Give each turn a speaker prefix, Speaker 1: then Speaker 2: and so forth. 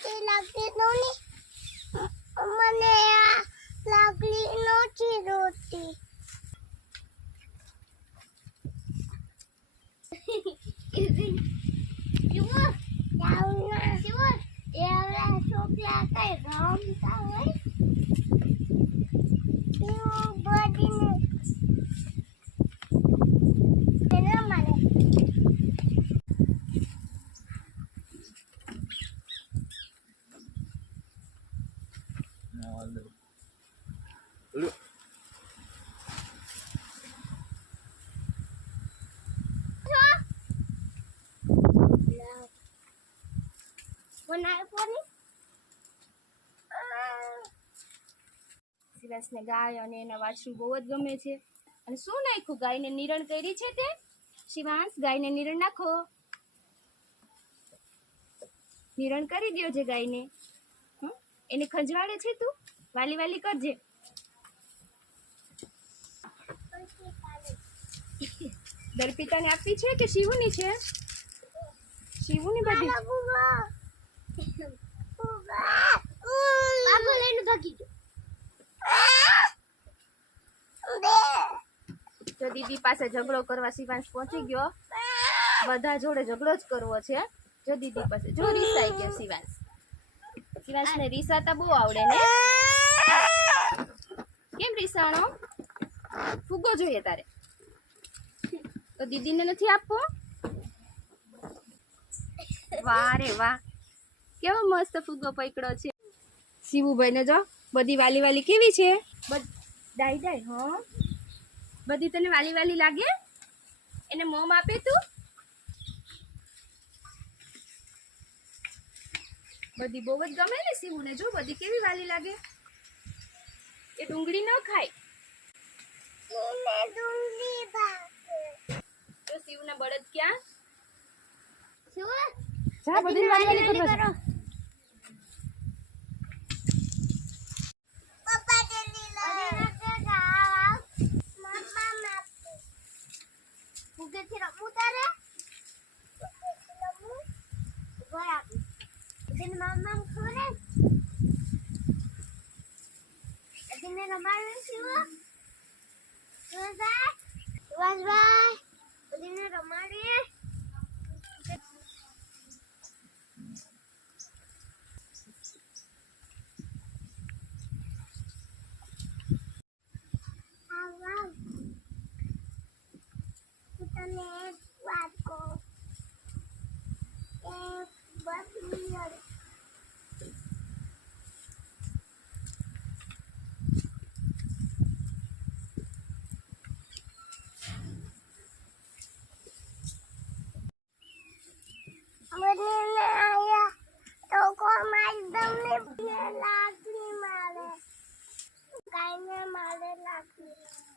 Speaker 1: લાકડી લાગતી નોની મને આ લાગલી નહોતી રોતી બનાવ કોની
Speaker 2: શિવાસને ગાય અને એના વાછરું બહુ જ ગમે છે અને શું નાખ્યું ગાયને નિરણ કરી છે તે શિવાંશ ગાયને નિરણ નાખો નિરણ કરી દ્યો છે ગાયને? એને ખંજવાળે છે તું? વાલી વાલી કરજે. દર્પિતાને આપી છે કે શિવુની છે? શિવુની બધી?
Speaker 1: બાબુ. લઈને ભાગી ગયો.
Speaker 2: જો દીદી પાસે ઝઘડો કરવા શિવાંશ પહોંચી ગયો. બધા જોડે ઝઘડો જ કરવો છે. જો દીદી પાસે જો રીસાઈ ગયો શિવાંશ શિવાંશને રીસાતા બહુ આવડે ને? કેમ રીસાણો? ફુગ્ગો જોઈએ તારે. તો દીદીને નથી આપવો? વાહ રે વાહ. કેવો મસ્ત ફુગ્ગો પકડ્યો છે. શિવુભાઈ ને જો બધી વાલી વાલી કેવી છે? ડાઈ ડાઈ હા. બધી તને વાલી વાલી લાગે? એને મોમ આપે તું? બધી બહુ જ ગમે ને શિવુને જો, બધી કેવી વાલી લાગે? એ ડુંગળી ન ખાય. તો શિવના બળદ ક્યાં? જા બધી વાલી વાલી
Speaker 1: રમાડવું શું સુભાઈ સુભાષભાઈ તેને રમાડીએ. તને એક વાત કહું. એક બકરી મને આયા તો કોમાઈ તમને લાગણી મારે ગાયને મારે લાગણી